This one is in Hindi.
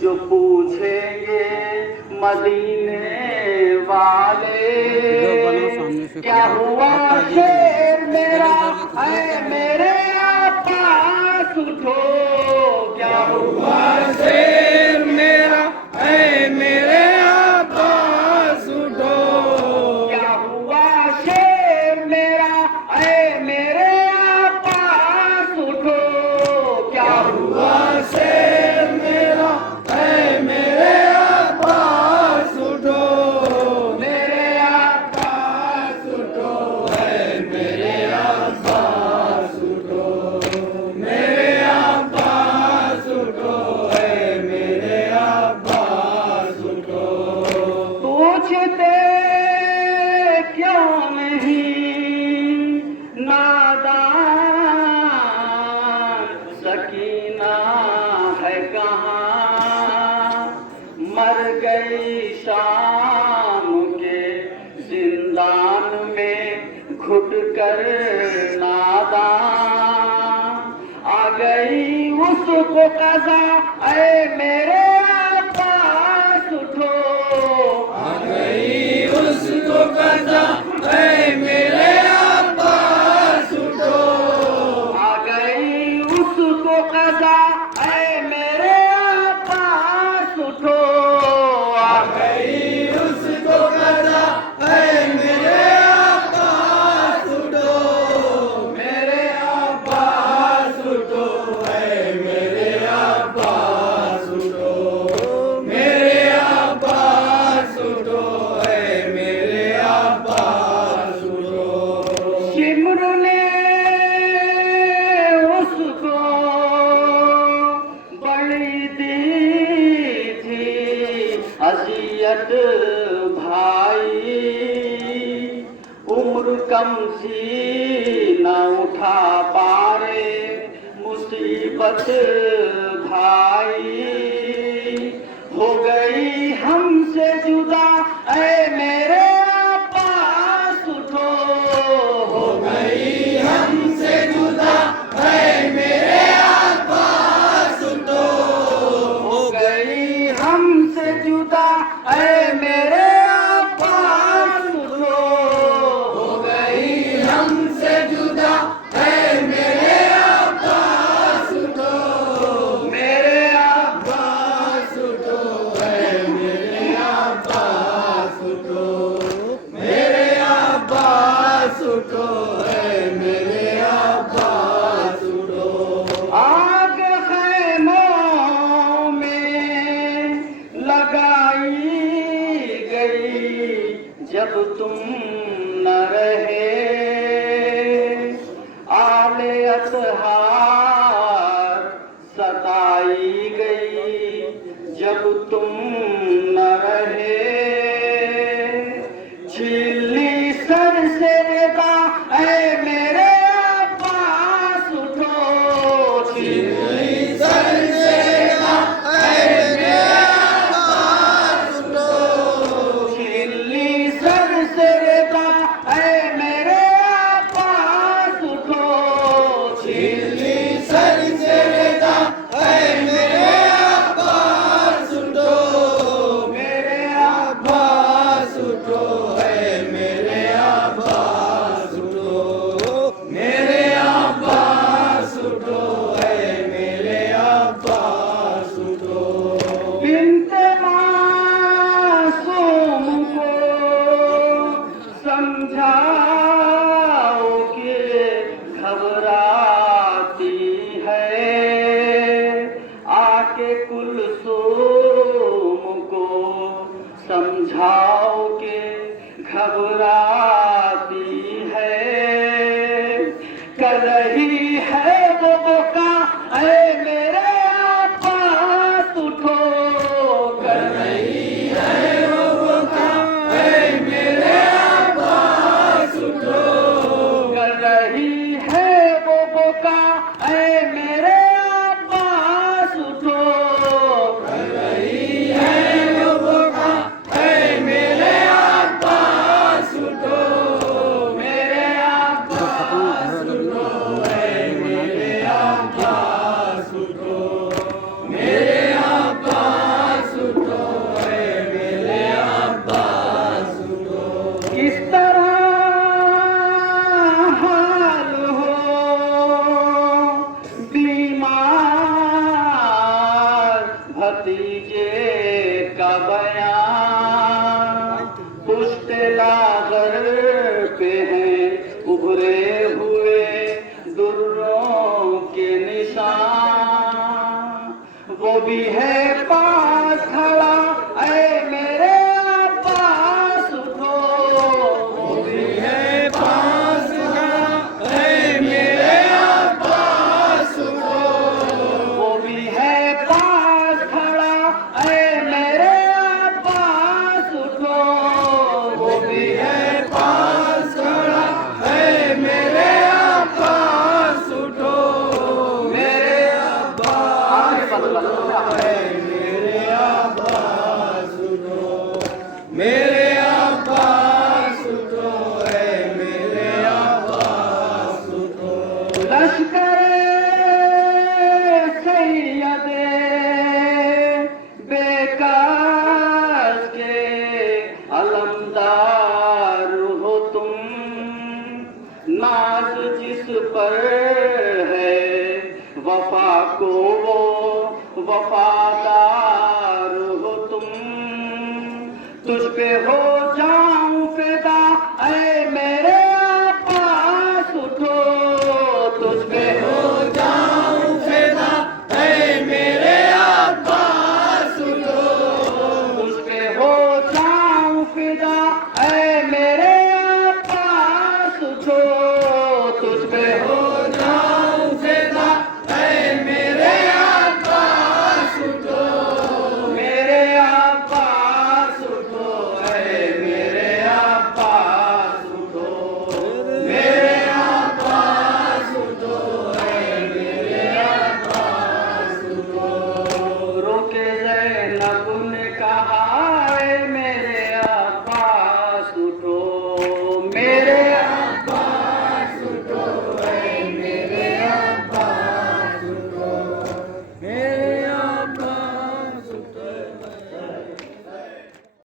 जो पूछेंगे मदीने वाले क्या हुआ शेर मेरा है मेरे पास उठो, क्या हुआ शेर मेरा है मेरे पास उठो, क्या हुआ शेर मेरा है मेरे पास उठो, क्या हुआ शेर मेरा है मेरे पास उठो, मेरे पास उठो है मेरे पास उठो, मेरे पास उठो है मेरे पास उठो। पूछते क्यों नहीं नादान सकीना है कहाँ, मर गई शाम के जिंदान में घुट कर नादान, आ गई उसको कज़ा ऐ मेरे पास उठो, आ गई उसको कज़ा ऐ मेरे पास उठो, आ गई उसको कज़ा ऐ मेरे पास उठो, आ गई उसको कज़ा ऐ मेरे पास उठो, मेरे पास उठो ऐ मेरे पास उठो, मेरे पास उठो ऐ मेरे पास उठो। शिमर ने उसको बड़ी दी थी अजियत भाई, उम्र कम सी न उठा पारे मुसीबत भाई, हो गई हमसे जुदा ऐ मेरे पास उठो, हो गई हमसे जुदा ऐ मेरे पास उठो, हो गई हमसे जुदा ऐ मेरे पास उठो, हो गई हमसे जुदा ऐ मेरे पास उठो, मेरे पास उठो ऐ मेरे पास उठो, मेरे पास उठो ऐ मेरे पास उठो। आग खैमों में लगाई गई जब तुम न रहे, आले अतहार सताई गई जब तुम न रहे, झिल्ली सर से रेता ऐ मेरे पास उठो, झिल्ली सर से रेता ऐ मेरे पास उठो, झिल्ली सर से रेता ऐ मेरे पास उठो, झिल्ली सर से रेता ऐ मेरे पास उठो, मेरे पास उठो ऐ मेरे पास उठो, मेरे पास उठो ऐ मेरे पास उठो। बिनते मासूम को समझाओ कि घबराती है, आके कुलसूम को समझाओ कि घबराती है, कर रही है वो बोका ऐ मेरे पास उठो, कर रही है वो बोका ऐ मेरे पास उठो, कर रही है वो बोका ऐ मेरे पास उठो, कर रही है वो बोका ऐ मेरे पास उठो, भतीजे का बयान, पुश्ते लागर पे हैं उभरे हुए दुर्रों के निशान। वो भी है पास खड़ा, ऐ मेरे अब्बास उठो। वो भी है पास खड़ा, ऐ मेरे अब्बास उठो। वो भी है पास खड़ा, ऐ मेरे अब्बास उठो। वो भी है पास खड़ा, ऐ मेरे अब्बास उठो। मेरे अब्बास उठो, ऐ मेरे अब्बास उठो। मेरे अब्बास उठो, ऐ मेरे अब्बास उठो। लश्कर सैयदे बेकास के अलमदार हो तुम, नाज जिस पर है वफा को वो वफादार हो तुम। तुझ पे हो जाऊं फिदा, ऐ मेरे अब्बास उठो। तुझ पे हो जाऊं फिदा, ऐ मेरे अब्बास उठो। तुझ पे हो जाऊं फिदा, ऐ मेरे अब्बास उठो। तुझ पे हो जाऊं फिदा, ऐ मेरे अब्बास उठो। मेरे अब्बास उठो, ऐ मेरे अब्बास उठो। मेरे अब्बास उठो, ऐ मेरे अब्बास उठो। रोके ज़ैनब ने कहा,